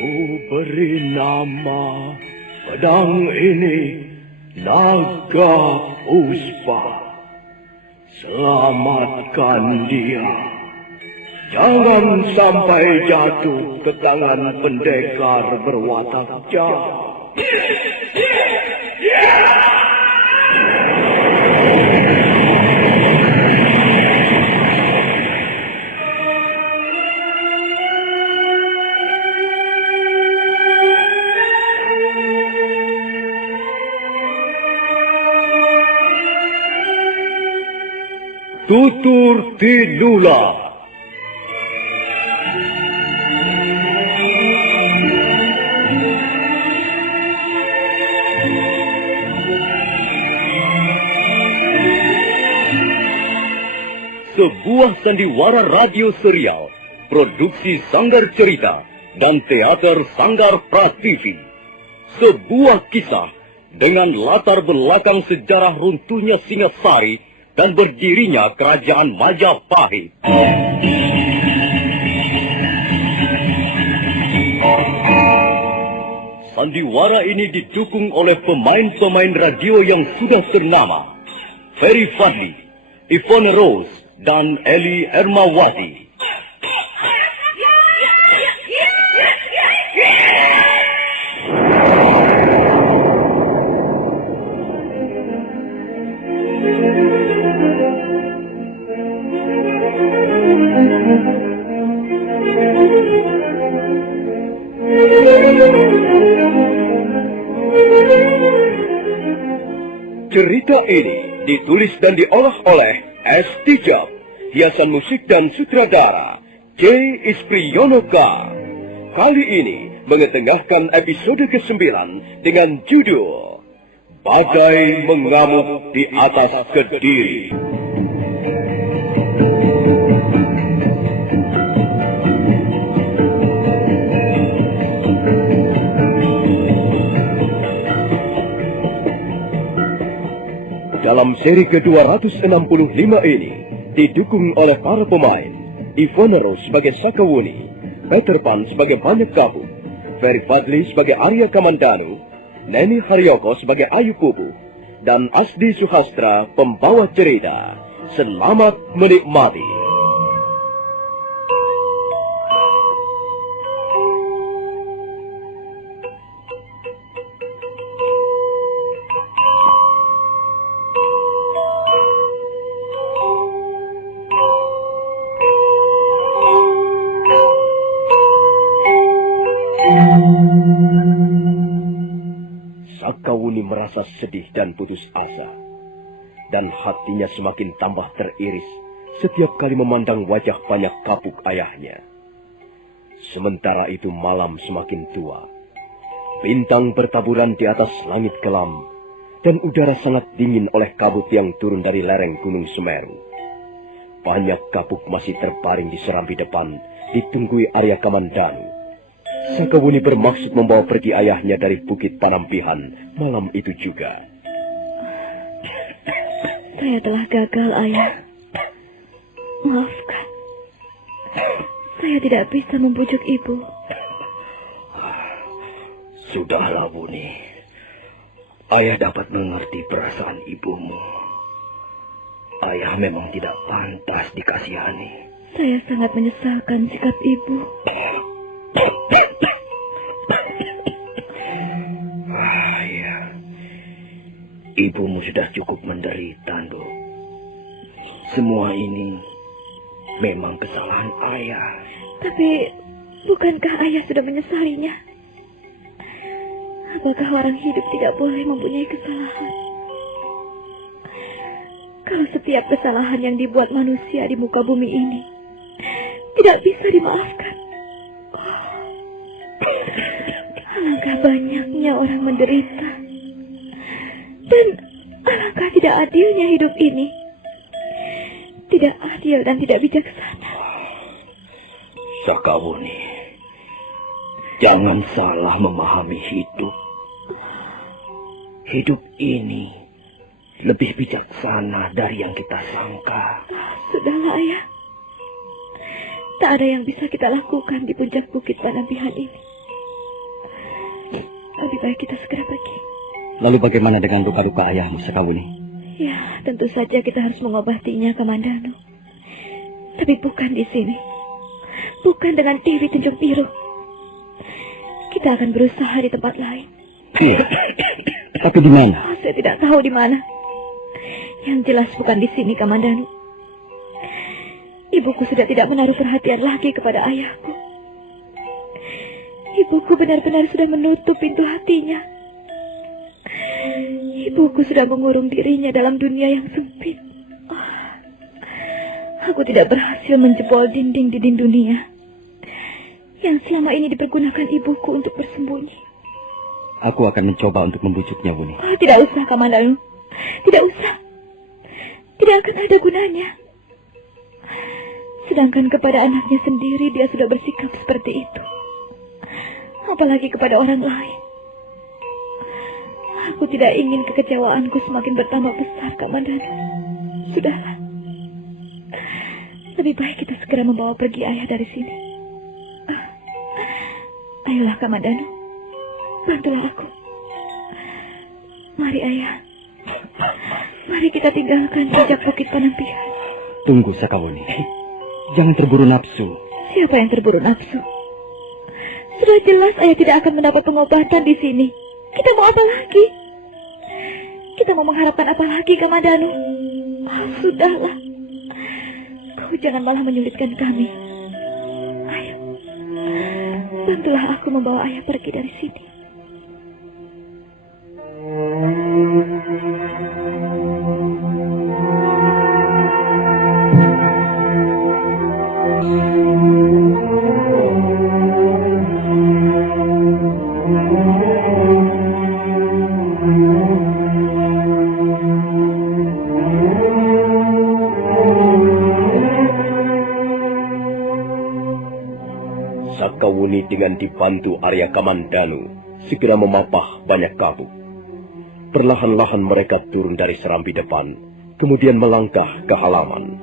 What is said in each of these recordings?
Ku beri nama pedang ini Naga Puspa. Selamatkan dia. Jangan sampai jatuh ke tangan pendekar berwatak jahat. Tutur Tinula. Sebuah sandiwara radio serial, produksi Sanggar Cerita dan Teater Sanggar Prativi. Sebuah kisah dengan latar belakang sejarah runtuhnya Singasari dan berdirinya Kerajaan Majapahit. Sandiwara ini didukung oleh pemain-pemain radio yang sudah ternama. Ferry Fadli, Yvonne Rose, dan Eli Ermawati. Cerita ini ditulis dan diolah oleh S. Tijab, hiasan musik dan sutradara J. Ispriyonoka. Kali ini mengetengahkan episode ke-9 dengan judul Badai Mengamuk di Atas Kediri. Dalam seri ke-265 ini, didukung oleh para pemain, Yvonne Rose sebagai Sakawuni, Peter Pan sebagai Banyak Kabut, Ferry Fadli sebagai Arya Kamandanu, Neni Haryoko sebagai Ayu Pupu, dan Asdi Suhastra pembawa cerita. Selamat menikmati. Sakawuni merasa sedih dan putus asa, dan hatinya semakin tambah teriris setiap kali memandang wajah Banyak Kabut ayahnya. Sementara itu malam semakin tua, bintang bertaburan di atas langit kelam, dan udara sangat dingin oleh kabut yang turun dari lereng Gunung Semeru. Banyak Kabut masih terbaring di serambi depan, ditunggui Arya Kamandanu. Sakawuni bermaksud membawa pergi ayahnya dari Bukit Panampihan malam itu juga. Saya telah gagal, Ayah. Maafkan. Saya tidak bisa membujuk Ibu. Sudahlah, Buni. Ayah dapat mengerti perasaan ibumu. Ayah memang tidak pantas dikasihani. Saya sangat menyesalkan sikap Ibu. Ya. Ibumu sudah cukup menderita, Bu. Semua ini memang kesalahan ayah. Tapi bukankah ayah sudah menyesalinya? Apakah orang hidup tidak boleh mempunyai kesalahan? Kalau setiap kesalahan yang dibuat manusia di muka bumi ini tidak bisa dimaafkan, alangkah banyaknya orang menderita. Dan alangkah tidak adilnya hidup ini. Tidak adil dan tidak bijaksana. Sakawuni, jangan salah memahami hidup. Hidup ini lebih bijaksana dari yang kita sangka. Sudahlah, Ayah. Tak ada yang bisa kita lakukan di puncak Bukit Panampihan ini. Lebih baik kita segera pergi. Lalu bagaimana dengan luka-luka ayahmu, Sakawuni? Ya, tentu saja kita harus mengobatinya, Kamandanu. Tapi bukan di sini. Bukan dengan Dewi Tunjung Biru. Kita akan berusaha di tempat lain. Iya. Tapi di mana? Oh, saya tidak tahu di mana. Yang jelas bukan di sini, Kamandanu. Ibuku sudah tidak menaruh perhatian lagi kepada ayahku. Ibuku benar-benar sudah menutup pintu hatinya. Ibuku sudah mengurung dirinya dalam dunia yang sempit. Aku tidak berhasil menjebol dinding-dinding dunia yang selama ini dipergunakan ibuku untuk bersembunyi. Aku akan mencoba untuk membujuknya, Wuni. Oh, tidak usah, Kamandanu. Tidak usah. Tidak akan ada gunanya. Sedangkan kepada anaknya sendiri dia sudah bersikap seperti itu. Apalagi kepada orang lain. Aku tidak ingin kekecewaanku semakin bertambah besar, Kamandanu. Sudahlah. Lebih baik kita segera membawa pergi ayah dari sini. Ayolah, Kamandanu. Bantulah aku. Mari, ayah. Mari kita tinggalkan jejak Bukit Panampihan. Tunggu, Sakawuni. Jangan terburu nafsu. Siapa yang terburu nafsu? Sudah jelas ayah tidak akan mendapat pengobatan di sini. Kita mau apa lagi? Kita mau mengharapkan apa lagi, Kamandanu? Oh, sudahlah. Kau jangan malah menyulitkan kami. Ayo. Bantulah aku membawa ayah pergi dari sini. Sakawuni dengan dibantu Arya Kamandanu segera memapah banyak kabuk. Perlahan-lahan mereka turun dari serambi depan, kemudian melangkah ke halaman.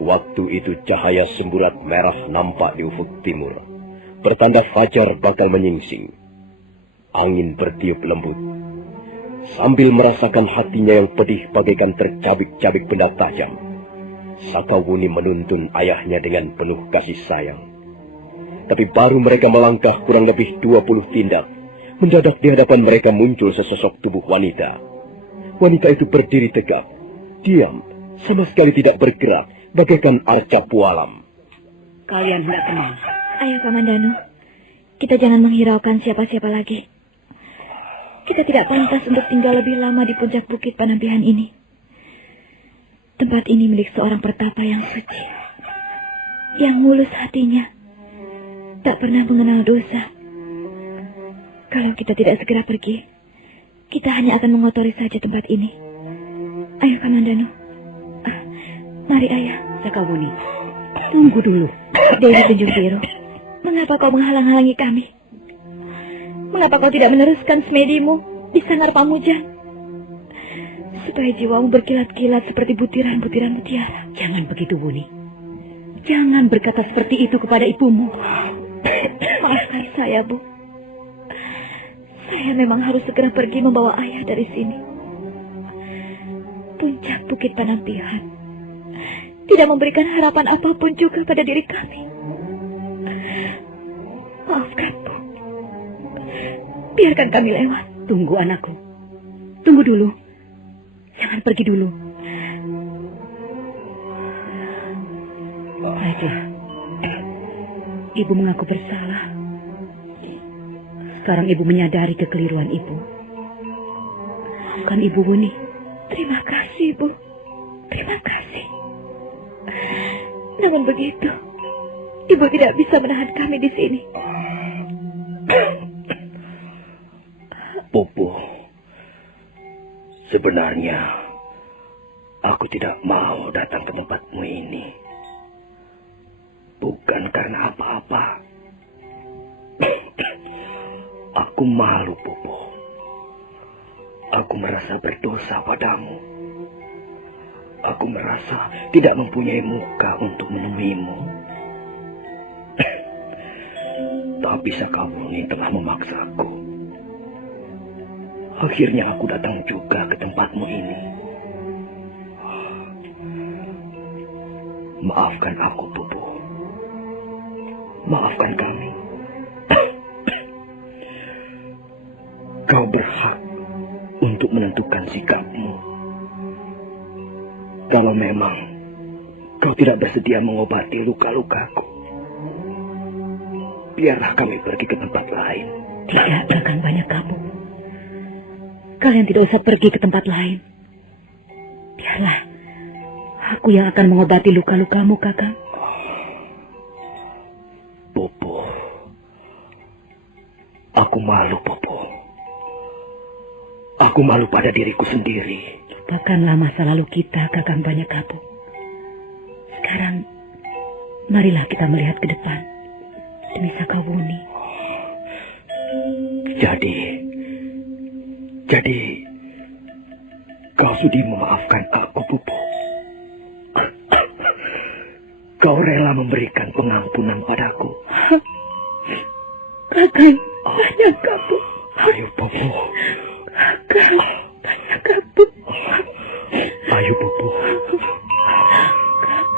Waktu itu cahaya semburat merah nampak di ufuk timur, bertanda fajar bakal menyingsing. Angin bertiup lembut. Sambil merasakan hatinya yang pedih bagaikan tercabik-cabik benda tajam, Sakawuni menuntun ayahnya dengan penuh kasih sayang. Tapi baru mereka melangkah kurang lebih 20 tindak, mendadak di hadapan mereka muncul sesosok tubuh wanita. Wanita itu berdiri tegak, diam, sama sekali tidak bergerak, bagaikan arca pualam. Kalian hendak kemana? Ayo, Kamandanu. Kita jangan menghiraukan siapa-siapa lagi. Kita tidak pantas untuk tinggal lebih lama di puncak Bukit Panampihan ini. Tempat ini milik seorang pertapa yang suci, yang mulus hatinya, tak pernah mengenal dosa. Kalau kita tidak segera pergi, kita hanya akan mengotori saja tempat ini. Ayo, Kamandanu. Mari, ayah. Sakawuni, tunggu dulu. Dewi Tunjung Biru, mengapa kau menghalang-halangi kami? Mengapa kau tidak meneruskan semedimu di Sanggar Pamujan? Supaya jiwamu berkilat-kilat seperti butiran-butiran mutiara. Jangan begitu, Wuni. Jangan berkata seperti itu kepada ibumu. Maafkan saya, Bu. Saya memang harus segera pergi membawa ayah dari sini. Puncak Bukit Panampihan tidak memberikan harapan apapun juga pada diri kami. Maafkan, Bu. Biarkan kami lewat. Tunggu, anakku. Tunggu dulu. Jangan pergi dulu. Raja, ibu mengaku bersalah. Sekarang ibu menyadari kekeliruan ibu. Maafkan ibu, Wuni. Terima kasih, Bu. Terima kasih. Namun begitu, ibu tidak bisa menahan kami di sini. Popo, sebenarnya aku tidak mau datang ke tempatmu ini. Bukan karena apa-apa. Aku malu, Popo. Aku merasa berdosa padamu. Aku merasa tidak mempunyai muka untuk menemuimu. Tapi Sakawuni telah memaksaku. Akhirnya aku datang juga ke tempatmu ini. Maafkan aku, Pupu. Maafkan kami. Kau berhak untuk menentukan sikapmu. Kalau memang kau tidak bersedia mengobati luka-lukaku, biarlah kami pergi ke tempat lain. Tidak, Kakang Banyak Kapuk. Kalian tidak usah pergi ke tempat lain. Biarlah aku yang akan mengobati luka-lukamu, Kakang. Pupu, aku malu, Pupu. Aku malu pada diriku sendiri. Lupakanlah masa lalu kita, Kakang Banyak Kapuk. Sekarang, marilah kita melihat ke depan demi Sakawuni. Jadi, kau sudi memaafkan aku, Pupu. Kau rela memberikan pengampunan padaku. Kakang Banyak Kapuk. Ayo, Pupu. Kakang Banyak Kapuk. Ayo, Pupu.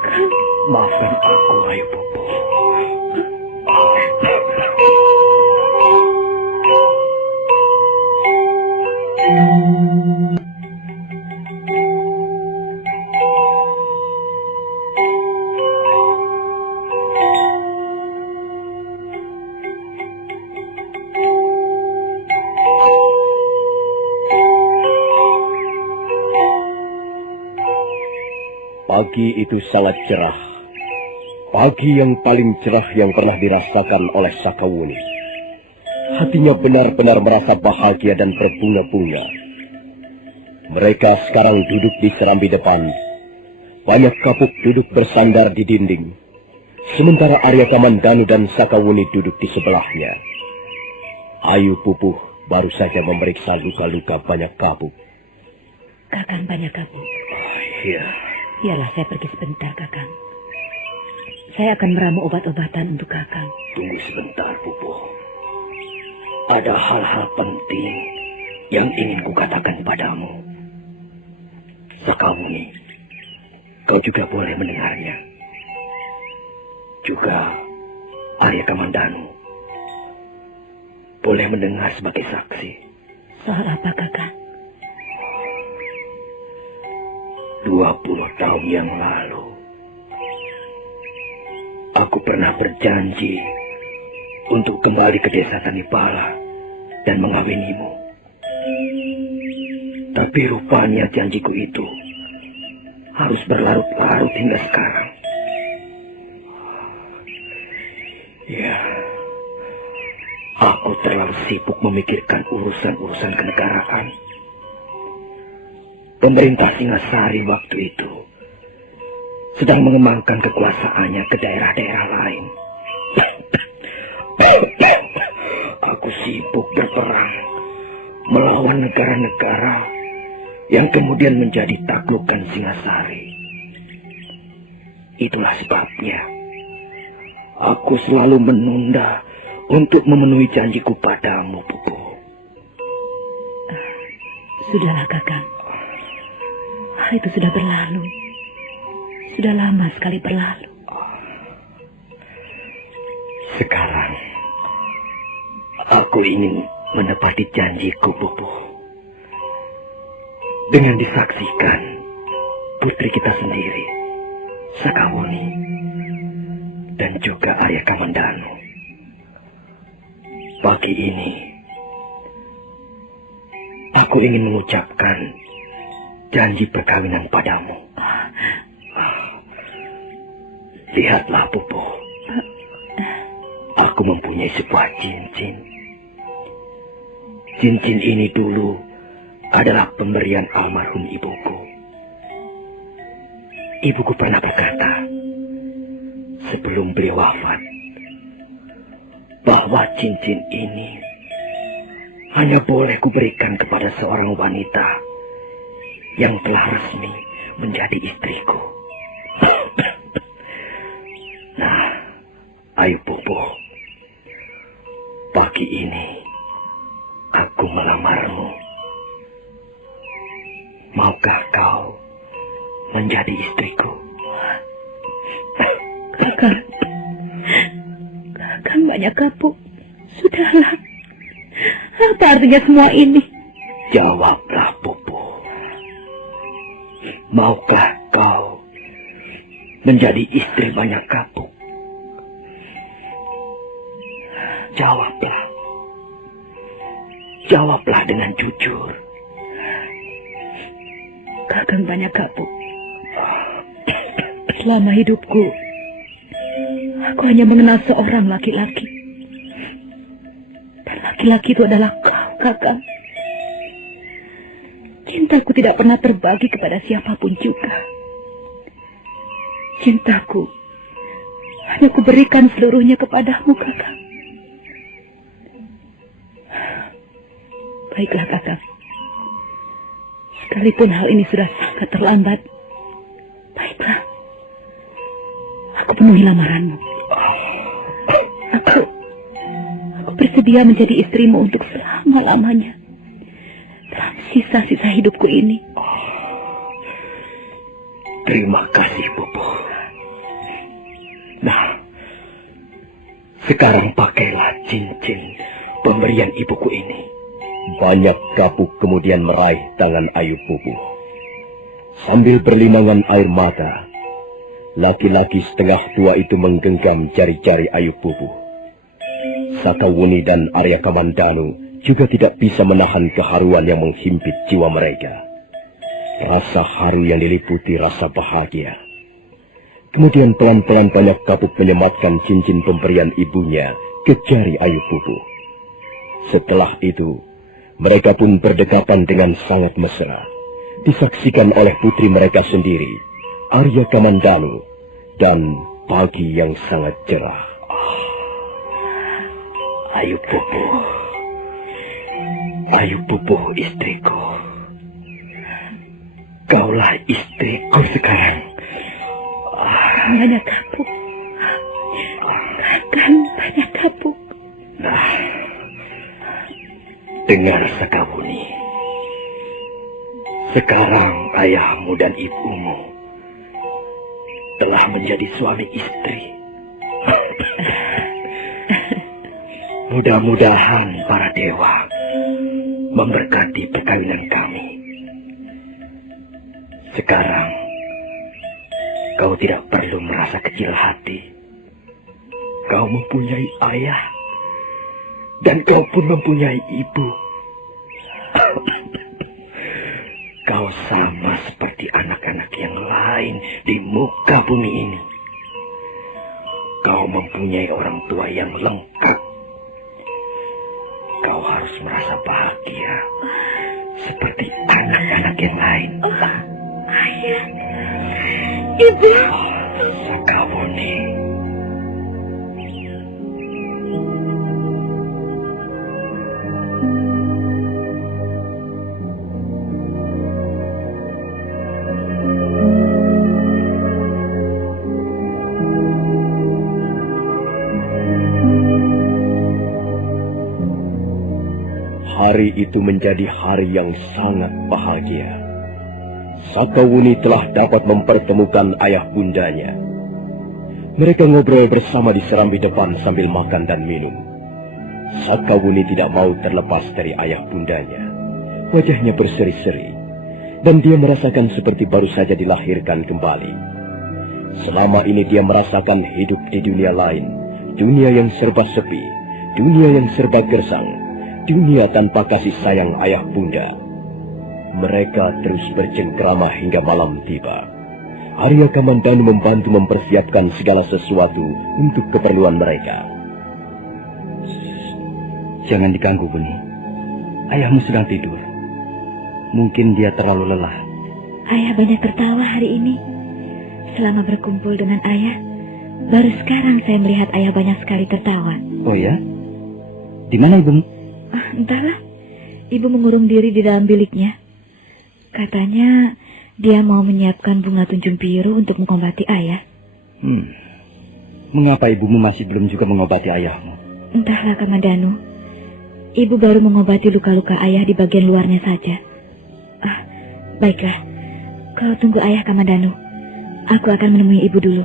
Kakang. Maafkan aku, ayo, Pupu. Pagi itu sangat cerah. Pagi yang paling cerah yang pernah dirasakan oleh Sakawuni. Hatinya benar-benar merasa bahagia dan berbunga-bunga. Mereka sekarang duduk di serambi depan. Banyak Kapuk duduk bersandar di dinding. Sementara Arya Kamandanu dan Sakawuni duduk di sebelahnya. Ayu Pupuh baru saja memeriksa luka-luka Banyak Kapuk. Kakang Banyak Kapuk. Iya. Biarlah saya pergi sebentar, Kakang. Saya akan meramu obat-obatan untuk Kakang. Tunggu sebentar, Pupuh. Ada hal-hal penting yang ingin kukatakan padamu. Sakawuni, kau juga boleh mendengarnya. Juga Arya Kamandanu boleh mendengar sebagai saksi. Soal apa, Kakang? 20 tahun yang lalu, aku pernah berjanji untuk kembali ke desa Tanipala dan mengawinimu. Tapi rupanya janjiku itu harus berlarut-larut hingga sekarang. Ya, aku terlalu sibuk memikirkan urusan-urusan kenegaraan. Pemerintah Singasari waktu itu sedang mengembangkan kekuasaannya ke daerah-daerah lain. Aku sibuk berperang melawan negara-negara yang kemudian menjadi taklukan Singasari. Itulah sebabnya aku selalu menunda untuk memenuhi janjiku padamu, Pupu. Sudahlah, Kakang. Hal itu sudah berlalu. Sudah lama sekali berlalu. Sekarang, aku ingin menepati janjiku, Pupu. Dengan disaksikan putri kita sendiri, Sakawuni, dan juga Arya Kamandanu. Pagi ini, aku ingin mengucapkan janji perkawinan padamu. Lihatlah, Pupu. Aku mempunyai sebuah cincin. Cincin ini dulu adalah pemberian almarhum ibuku. Ibuku pernah berkata, sebelum beliau wafat, bahwa cincin ini hanya boleh kuberikan kepada seorang wanita yang telah resmi menjadi istriku. Nah, ayo Pupu, pagi ini aku melamarmu menjadi istriku. Kakang. Kakang banyak kapuk. Sudahlah. Apa artinya semua ini? Jawablah, Pupu. Maukah kau menjadi istri banyak kapuk? Jawablah. Jawablah dengan jujur. Kakang banyak kapuk. Selama hidupku, aku hanya mengenal seorang laki-laki. Dan laki-laki itu adalah kau, Kakang. Cintaku tidak pernah terbagi kepada siapapun juga. Cintaku hanya kuberikan seluruhnya kepadamu, Kakang. Baiklah, Kakang. Sekalipun hal ini sudah sangat terlambat, baiklah. Aku penuhi lamaranmu. Aku bersedia menjadi istrimu untuk selama-lamanya. Dalam sisa-sisa hidupku ini. Terima kasih, Pupu. Nah, sekarang pakailah cincin pemberian ibuku ini. Banyak kapuk kemudian meraih tangan Ayu Pupu. Sambil berlinangan air mata, laki-laki setengah tua itu menggenggam jari-jari Ayu Pupu. Sakawuni dan Arya Kamandanu juga tidak bisa menahan keharuan yang menghimpit jiwa mereka. Rasa haru yang diliputi rasa bahagia. Kemudian pelan-pelan banyak kapuk menyematkan cincin pemberian ibunya ke jari Ayu Pupu. Setelah itu, mereka pun berdekatan dengan sangat mesra, disaksikan oleh putri mereka sendiri, Arya Kamandanu, dan pagi yang sangat cerah. Ayu Pupu, Ayu Pupu istriku. Kaulah istriku sekarang. Banyak kapuk. Kakang banyak kapuk. Nah, dengar Sakawuni. Sekarang ayahmu dan ibumu telah menjadi suami istri. Mudah-mudahan para dewa memberkati perkawinan kami. Sekarang kau tidak perlu merasa kecil hati. Kau mempunyai ayah dan kau pun mempunyai ibu. Kau sama seperti anak-anak yang lain di muka bumi ini. Kau mempunyai orang tua yang lengkap. Kau harus merasa bahagia seperti anak-anak yang lain. Ayah. Ibu. Sakawuni. Hari itu menjadi hari yang sangat bahagia. Sakawuni telah dapat mempertemukan ayah bundanya. Mereka ngobrol bersama di serambi depan sambil makan dan minum. Sakawuni tidak mau terlepas dari ayah bundanya. Wajahnya berseri-seri, dan dia merasakan seperti baru saja dilahirkan kembali. Selama ini dia merasakan hidup di dunia lain, dunia yang serba sepi, dunia yang serba gersang, dunia tanpa kasih sayang ayah bunda. Mereka terus bercengkrama hingga malam tiba. Arya Kamandanu membantu mempersiapkan segala sesuatu untuk keperluan mereka. Jangan diganggu, Buni. Ayahmu sedang tidur. Mungkin dia terlalu lelah. Ayah banyak tertawa hari ini. Selama berkumpul dengan ayah, baru sekarang saya melihat ayah banyak sekali tertawa. Oh ya? Di mana ibumu? Entahlah, ibu mengurung diri di dalam biliknya. Katanya dia mau menyiapkan bunga tunjung biru untuk mengobati ayah. Mengapa ibumu masih belum juga mengobati ayahmu? Entahlah, Kamandanu. Ibu baru mengobati luka-luka ayah di bagian luarnya saja. Baiklah, Kau tunggu ayah Kamandanu. Aku akan menemui ibu dulu.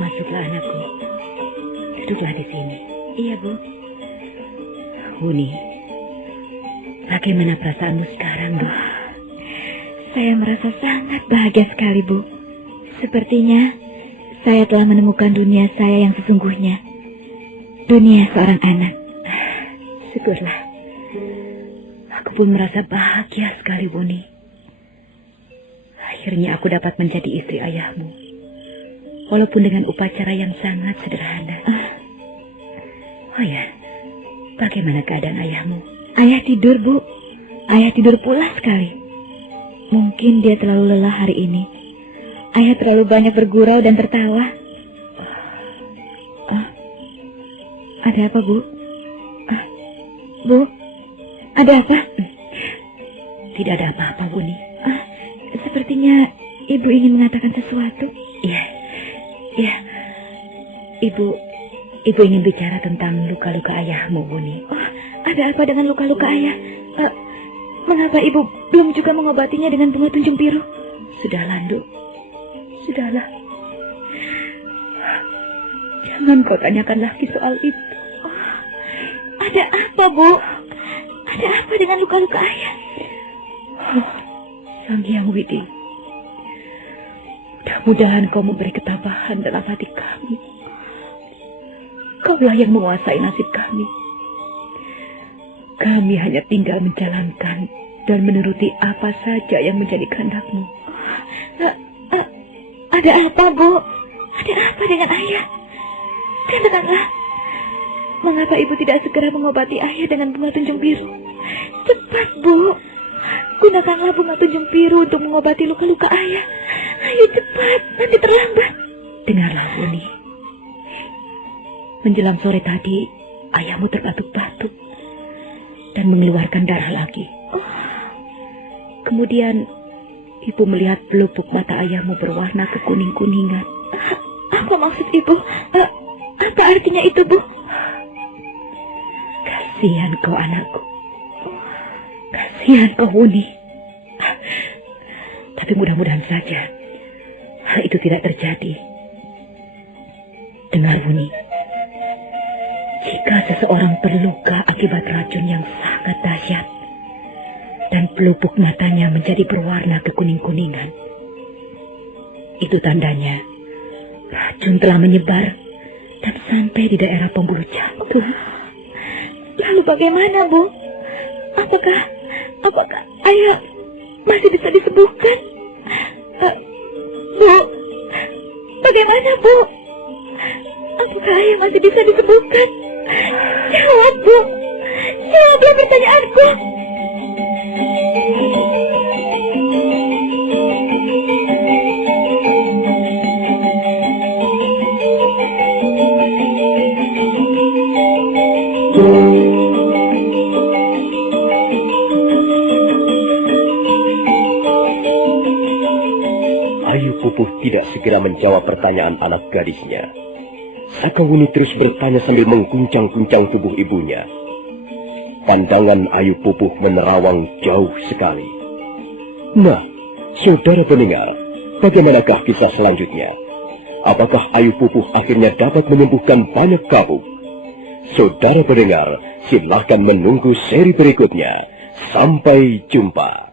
Masuklah anakku. Duduklah di sini. Iya, Bu. Wuni, bagaimana perasaanmu sekarang, Bu? Saya merasa sangat bahagia sekali, Bu. Sepertinya saya telah menemukan dunia saya yang sesungguhnya. Dunia seorang anak. Syukurlah. Aku pun merasa bahagia sekali, Wuni. Akhirnya aku dapat menjadi istri ayahmu. Walaupun dengan upacara yang sangat sederhana. Oh ya, bagaimana keadaan ayahmu? Ayah tidur, Bu. Ayah tidur pulas sekali. Mungkin dia terlalu lelah hari ini. Ayah terlalu banyak bergurau dan tertawa. Ada apa, Bu? Bu, ada apa? Tidak ada apa-apa, Wuni. Sepertinya Ibu ingin mengatakan sesuatu. Ya, Ibu ingin bicara tentang luka-luka ayahmu, Wuni. Ada apa dengan luka-luka ayah? Mengapa Ibu belum juga mengobatinya dengan bunga tunjung biru? Sudahlah, Nduk. Sudahlah. Jangan kau tanyakan lagi soal itu. Ada apa, Bu? Ada apa dengan luka-luka ayah? Sang Hyang Widi, mudah-mudahan kau memberi ketabahan dalam hati kami. Kaulah yang menguasai nasib kami. Kami hanya tinggal menjalankan dan menuruti apa saja yang menjadi kehendak-Mu. Ada apa, Bu? Ada apa dengan ayah? Katakanlah, mengapa Ibu tidak segera mengobati ayah dengan bunga tunjung biru? Cepat, Bu. Gunakanlah bunga tunjung biru untuk mengobati luka-luka ayah. Ayo cepat, nanti terlambat. Dengarlah, Wuni. Menjelang sore tadi, ayahmu terbatuk-batuk dan mengeluarkan darah lagi. Kemudian, Ibu melihat pelupuk mata ayahmu berwarna kekuning-kuningan. Apa maksud Ibu? Apa artinya itu, Bu? Kasihan kau, anakku. Kasihan kau, Wuni. Tapi mudah-mudahan saja hal itu tidak terjadi. Dengar, Wuni. Jika seseorang terluka akibat racun yang sangat dahsyat dan pelupuk matanya menjadi berwarna kekuning-kuningan, itu tandanya racun telah menyebar dan sampai di daerah pembuluh jantung. Lalu bagaimana, Bu? Apakah ayah masih bisa disembuhkan? Bu, bagaimana, Bu? Apakah ayah masih bisa disembuhkan? Jawab, Bu. Jawablah pertanyaanku. Ayu Pupuh tidak segera menjawab pertanyaan anak gadisnya. Sakawuni terus bertanya sambil mengguncang-guncang tubuh ibunya. Pandangan Ayu Pupuh menerawang jauh sekali. Nah, saudara pendengar, bagaimanakah kisah selanjutnya? Apakah Ayu Pupuh akhirnya dapat menyembuhkan banyak kabuk? Saudara pendengar, silahkan menunggu seri berikutnya. Sampai jumpa.